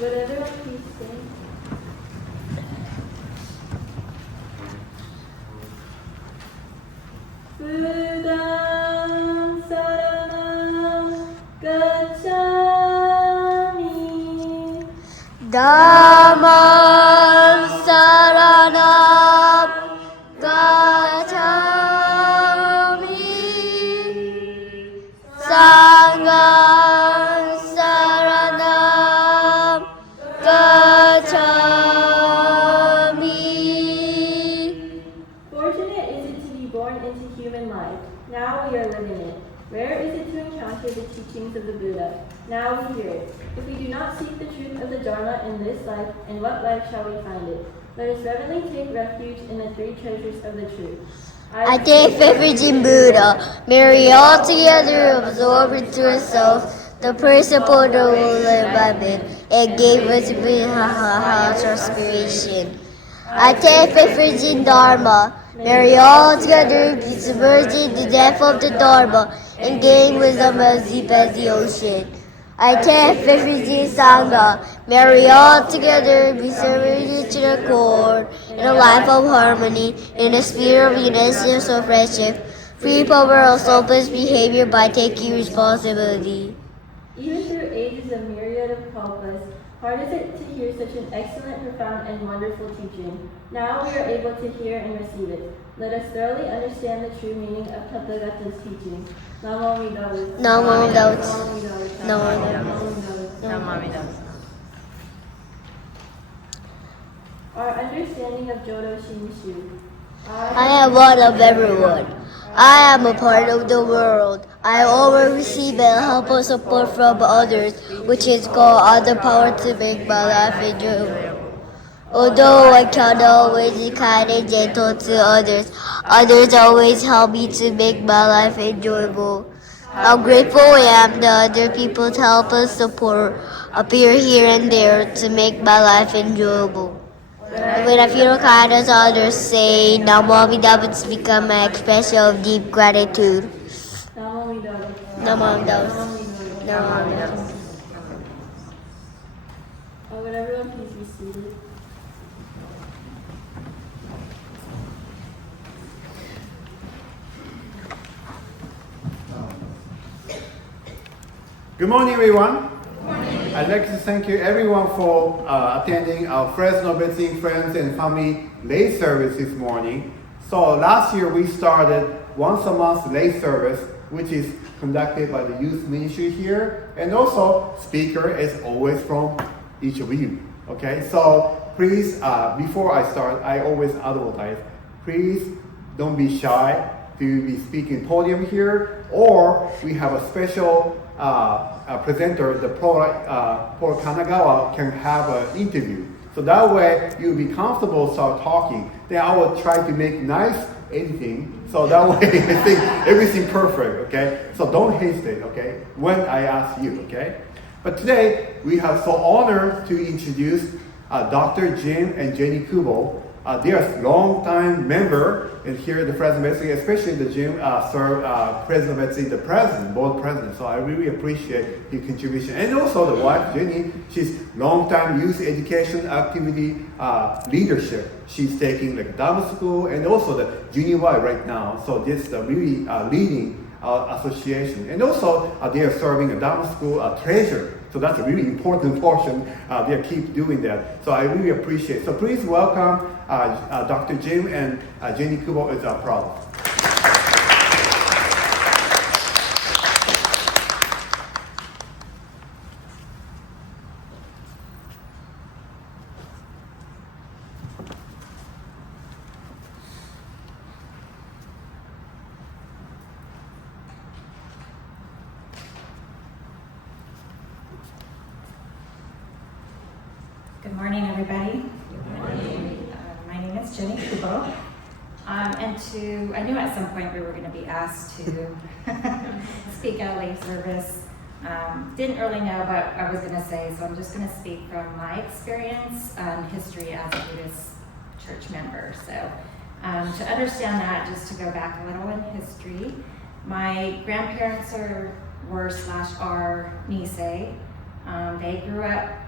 Would everyone please sing? Buddham Saranam Gacchami Dhammam Saranam Gacchami Sangham Saranam Gacchami. Fortunate is it to be born into human life. Now we are living it. Rare is it to encounter the teachings of the Buddha. Now we hear it. If we do not seek the truth of the Dharma in this life, in what life shall we find it? Let us reverently take refuge in the three treasures of the truth. I take refuge in Buddha, Mary altogether absorbed into herself the principle of the ruler by men, and gave us to be her house of inspiration. I take refuge in Dharma, Mary altogether submerging the depth of the Dharma, and gain wisdom as deep as the ocean. I take refuge in Sangha, Mary altogether be submerged to the core, in a life of harmony, in a spirit of unity of friendship, free from our selfish behavior by taking responsibility. Even through ages of myriad of kalpas, hard is it to hear such an excellent, profound, and wonderful teaching. Now we are able to hear and receive it. Let us thoroughly understand the true meaning of Tathagata's teaching. Namo Amida Butsu. Namo Amida Butsu. Namo Amida Namo Butsu. Amida Namo Amida Butsu. Our understanding of Jodo Shinshu. I am one of everyone. I am a part of the world. I always receive and help and support from others, which is called other power to make my life enjoyable. Although I cannot always be kind and gentle to others, others always help me to make my life enjoyable. How grateful I am that other people help and support appear here and there to make my life enjoyable. When I feel kindness, others say, Namo Amida Butsu become my expression of deep gratitude. Namo Amida Butsu. Namo Amida Butsu. Namo Amida Butsu. Would everyone please be seated? Good morning, everyone. I'd like to thank you everyone for attending our Fresno Visiting Friends and Family lay service this morning. So last year we started once a month lay service, which is conducted by the youth ministry here, and also speaker is always from each of you. Okay, so please, before I start, I always advertise, please don't be shy to be speaking podium here, or we have a special presenter, the Paul Kanagawa, can have an interview. So that way you'll be comfortable start talking. Then I will try to make nice editing. So that way I think everything perfect, okay? So don't hesitate, okay? When I ask you, okay? But today we have so honored to introduce Dr. Jim and Jenny Kubo. They are long time member in here at the Fresno Visiting, especially the Jim served Fresno Visiting, the president, board president. So I really appreciate your contribution. And also the wife, Jenny, she's long time youth education activity leadership. She's taking like Dharma school and also the junior Y right now. So this really leading association. And also they are serving a Dharma school treasurer. So that's a really important portion. They keep doing that. So I really appreciate it. So please welcome Dr. Jim and Jenny Kubo is our proud. Good morning, everybody. Good morning. My name is Jenny Kubo. I knew at some point we were going to be asked to speak at a lay service. Didn't really know what I was going to say, so I'm just going to speak from my experience and history as a Buddhist church member. So to understand that, just to go back a little in history, my grandparents are Nisei. They grew up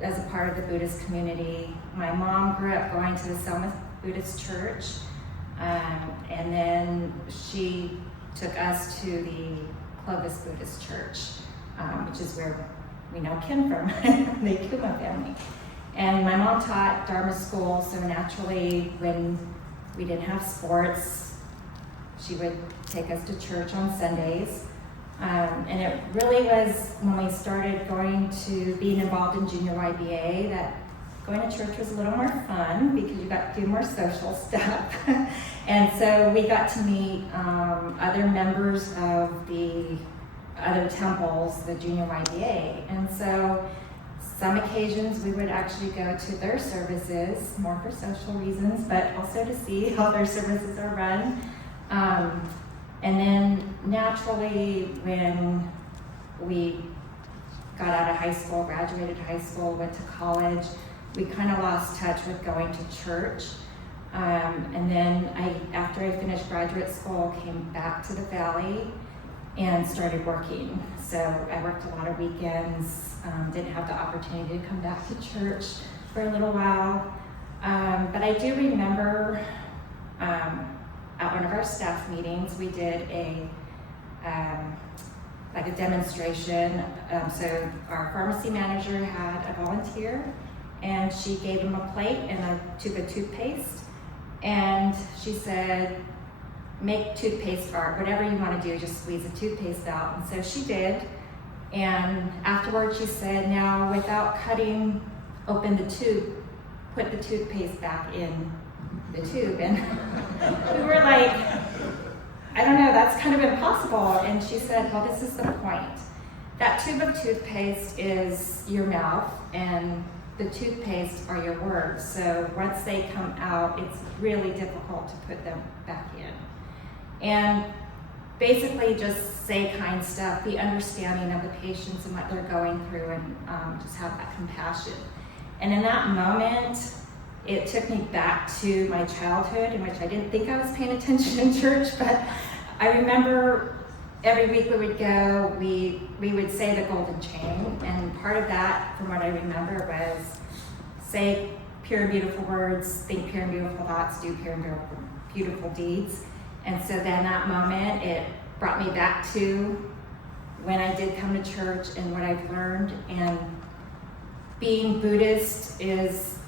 as a part of the Buddhist community. My mom grew up going to the Selma Buddhist Church, and then she took us to the Clovis Buddhist Church, which is where we know Ken from, the Kuma family. And my mom taught Dharma school, so naturally when we didn't have sports, she would take us to church on Sundays. And it really was when we started being involved in junior YBA that going to church was a little more fun because you got to do more social stuff. And so we got to meet other members of the other temples, the junior YBA. And so some occasions we would actually go to their services, more for social reasons, but also to see how their services are run. And then naturally, when we got out of high school, graduated high school, went to college, we kind of lost touch with going to church. And then after I finished graduate school, came back to the Valley and started working. So I worked a lot of weekends, didn't have the opportunity to come back to church for a little while. But I do remember at one of our staff meetings, we did like a demonstration. So our pharmacy manager had a volunteer, and she gave him a plate and a tube of toothpaste. And she said, make toothpaste art, whatever you want to do, just squeeze the toothpaste out. And so she did. And afterwards she said, now without cutting open the tube, put the toothpaste back in the tube. And we were like, I don't know, that's kind of impossible. And she said, well, this is the point. That tube of toothpaste is your mouth, and the toothpaste are your words. So once they come out, it's really difficult to put them back in. And basically just say kind stuff, be understanding of the patients and what they're going through, and just have that compassion. And in that moment, it took me back to my childhood, in which I didn't think I was paying attention in church, but I remember every week we would go, we would say the golden chain, and part of that, from what I remember, was say pure and beautiful words, think pure and beautiful thoughts, do pure and beautiful deeds. And so then that moment, it brought me back to when I did come to church and what I've learned. And being Buddhist is,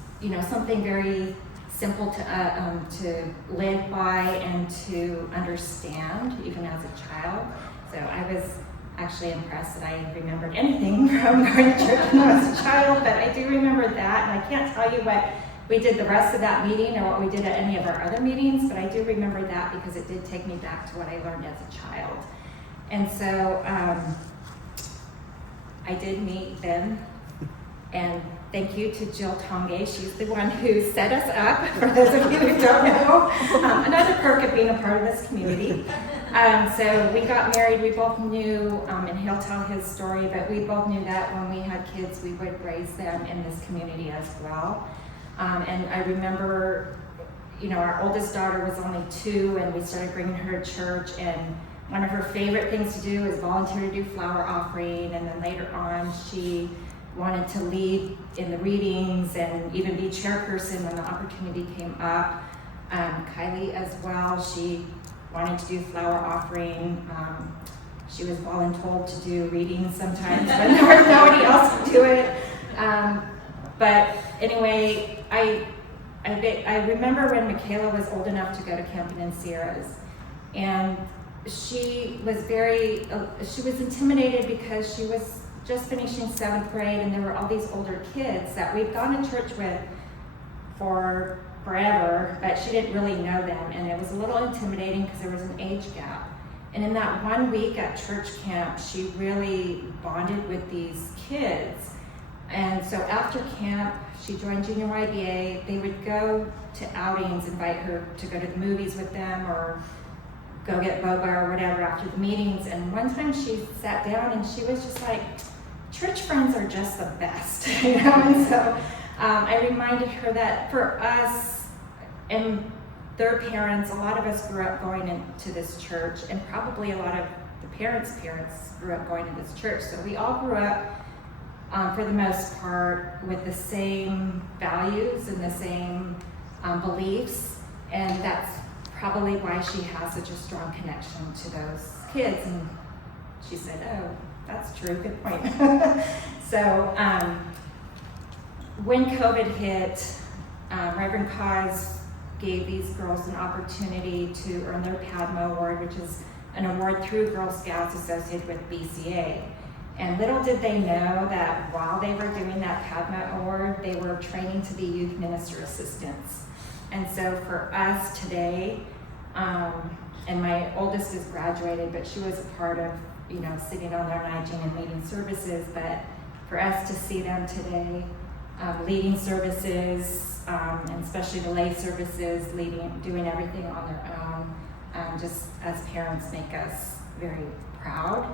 something very simple to live by and to understand, even as a child. So I was actually impressed that I remembered anything from going to church when I was a child, but I do remember that, and I can't tell you what we did the rest of that meeting or what we did at any of our other meetings, but I do remember that because it did take me back to what I learned as a child. And so I did meet them, and thank you to Jill Tonge. She's the one who set us up, for those of you who don't know. Another perk of being a part of this community. So we got married, we both knew, and he'll tell his story, but we both knew that when we had kids, we would raise them in this community as well. And I remember, our oldest daughter was only 2, and we started bringing her to church, and one of her favorite things to do is volunteer to do flower offering, and then later on she wanted to lead in the readings and even be chairperson when the opportunity came up. Kylie as well, she wanted to do flower offering. She was voluntold to do readings sometimes when there was nobody else to do it. But anyway, I remember when Michaela was old enough to go to Camping in Sierras, and she was intimidated because she was just finishing 7th grade, and there were all these older kids that we'd gone to church with for forever, but she didn't really know them, and it was a little intimidating because there was an age gap. And in that 1 week at church camp, she really bonded with these kids. And so after camp, she joined Junior YBA. They would go to outings, invite her to go to the movies with them or go get boba or whatever after the meetings. And one time she sat down and she was just like, church friends are just the best, And so I reminded her that for us and their parents, a lot of us grew up going into this church, and probably a lot of the parents' parents grew up going to this church. So we all grew up, for the most part, with the same values and the same beliefs, and that's probably why she has such a strong connection to those kids. And she said, oh, that's true, good point. So when COVID hit, Reverend Cause gave these girls an opportunity to earn their PADMA award, which is an award through Girl Scouts associated with BCA. And little did they know that while they were doing that PADMA award, they were training to be youth minister assistants. And so for us today, and my oldest is graduated, but she was a part of, sitting on their hygiene and leading services, but for us to see them today, leading services, and especially the lay services, doing everything on their own, just as parents make us very proud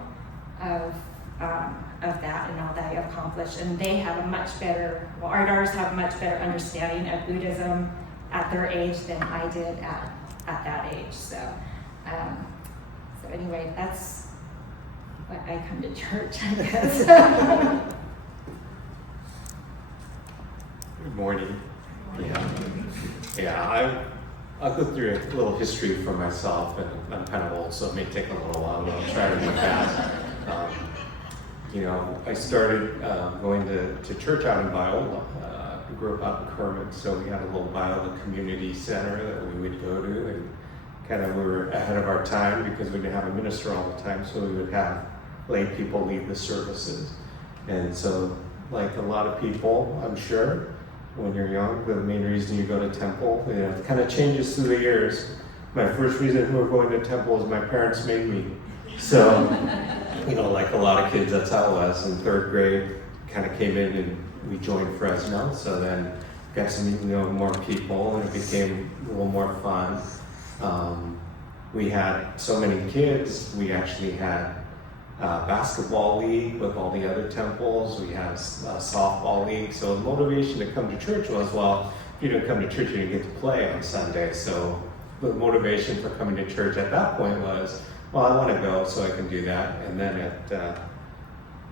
of that and all that you accomplished. And they have a much better, well, our daughters have a much better understanding of Buddhism at their age than I did at that age. So anyway, that's why I come to church, I guess. Good morning. Yeah, I'll go through a little history for myself, and I'm kind of old, so it may take a little while, but I'll try to be fast. I started going to church out in Viola. I grew up out in Kermit, so we had a little Viola community center that we would go to, and kind of we were ahead of our time because we didn't have a minister all the time, so we would have lay people lead the services. And so, like a lot of people, I'm sure, when you're young, the main reason you go to temple, it kind of changes through the years. My first reason for going to temple is my parents made me. So, like a lot of kids, that's how it was. In third grade, kind of came in and we joined Fresno. So then got to meet more people, and it became a little more fun. We had so many kids. We actually had basketball league with all the other temples. We had a softball league. So the motivation to come to church was, well, if you didn't come to church, you didn't get to play on Sunday. So the motivation for coming to church at that point was, well, I want to go so I can do that. And then at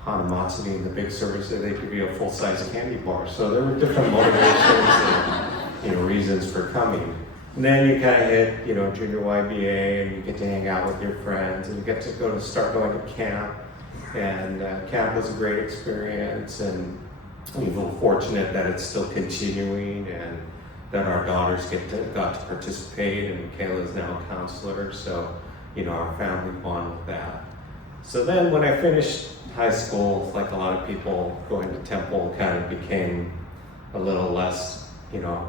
Hanamatsuri, in the big service, they give you a full-size candy bar. So there were different motivations and reasons for coming. And then you kind of hit, junior YBA, and you get to hang out with your friends, and you get to start going to camp. And camp was a great experience, and we feel fortunate that it's still continuing, and that our daughters got to participate, and Kayla is now a counselor, so our family bond with that. So then when I finished high school, like a lot of people, going to temple kind of became a little less,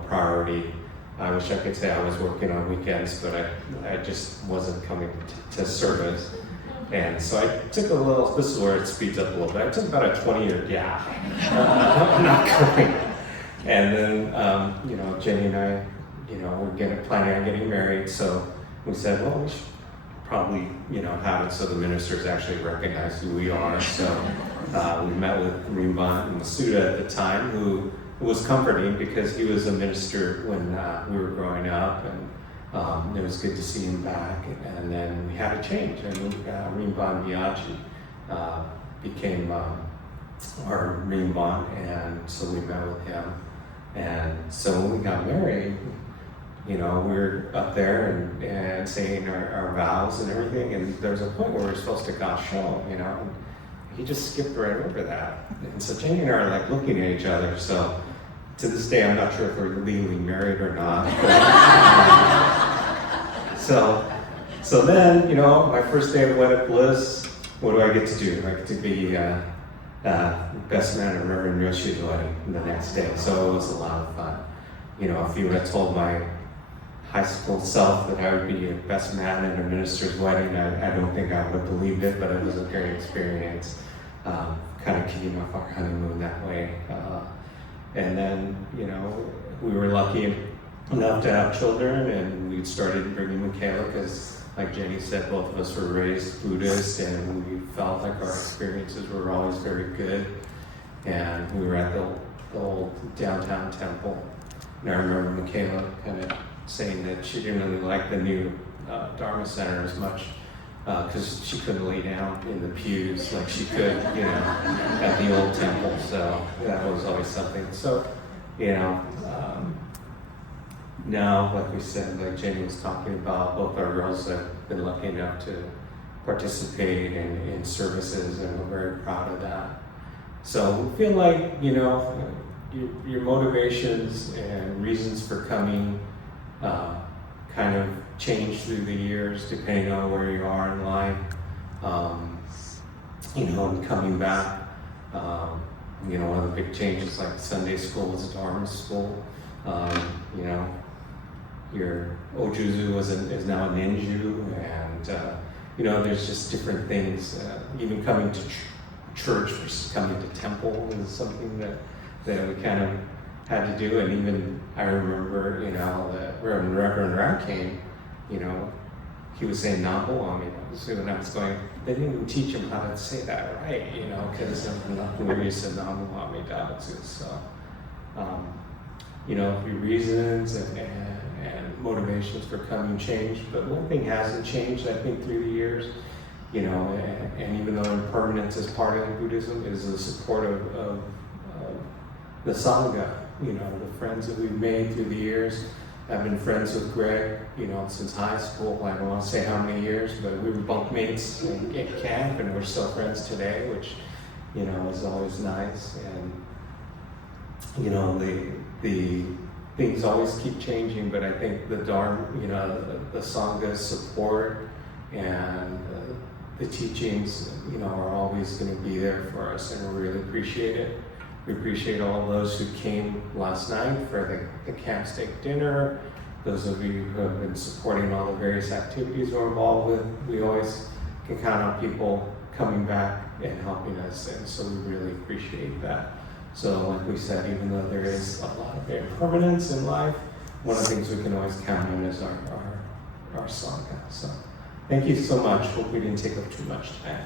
priority. I wish I could say I was working on weekends, but I just wasn't coming to service. And so I took this is where it speeds up a little bit. I took about a 20-year gap. I'm not going. And then, Jenny and I, we're planning on getting married. So we said, well, we should probably, have it so the ministers actually recognize who we are. So we met with Rimban Masuda at the time, who was comforting because he was a minister when we were growing up, and it was good to see him back. And then we had a change, and Rimban Miyaji became our Rimban, and so we met with him. And so when we got married, we were up there and saying our vows and everything, and there was a point where we were supposed to gasho, and he just skipped right over that. And so Jenny and I are like looking at each other, so to this day, I'm not sure if we're legally married or not. So then, my first day of wedded bliss, what do I get to do? I get to be best man at Reverend Yoshi's wedding the next day. So it was a lot of fun. If you would have told my high school self that I would be a best man at a minister's wedding, I don't think I would have believed it, but it was a great experience. Kind of kicking off our honeymoon that way. And then, we were lucky enough to have children, and we started bringing Michaela because, like Jenny said, both of us were raised Buddhist, and we felt like our experiences were always very good. And we were at the old downtown temple. And I remember Michaela kind of saying that she didn't really like the new Dharma Center as much because she couldn't lay down in the pews like she could, at the old temple. So that was always something. So, now, like we said, like Jenny was talking about, both our girls have been lucky enough to participate in services, and we're very proud of that. So we feel like, your motivations and reasons for coming kind of change through the years depending on where you are in life. And coming back, one of the big changes, like Sunday school is a Dharma school. Your Ojuzu is now a Ninju, and there's just different things. Even coming to church versus coming to temple is something that we kind of had to do. And even I remember, that when Reverend Ra came, he was saying Namu Amida. So when I was going, they didn't even teach him how to say that right, because we're used to Namu Amida too. So, a few reasons and motivations for coming changed, but one thing hasn't changed, I think, through the years, and even though impermanence is part of Buddhism, is the support of the Sangha, the friends that we've made through the years. I've been friends with Greg, since high school. I don't want to say how many years, but we were bunkmates in camp, and we're still friends today, which, is always nice. And, the things always keep changing, but I think the Dharma, the Sangha's support and the teachings, are always going to be there for us, and we really appreciate it. We appreciate all those who came last night for the camp steak dinner, those of you who have been supporting all the various activities we're involved with. We always can count on people coming back and helping us, and so we really appreciate that. So like we said, even though there is a lot of impermanence in life, one of the things we can always count on is our Sangha. So thank you so much. Hope we didn't take up too much time.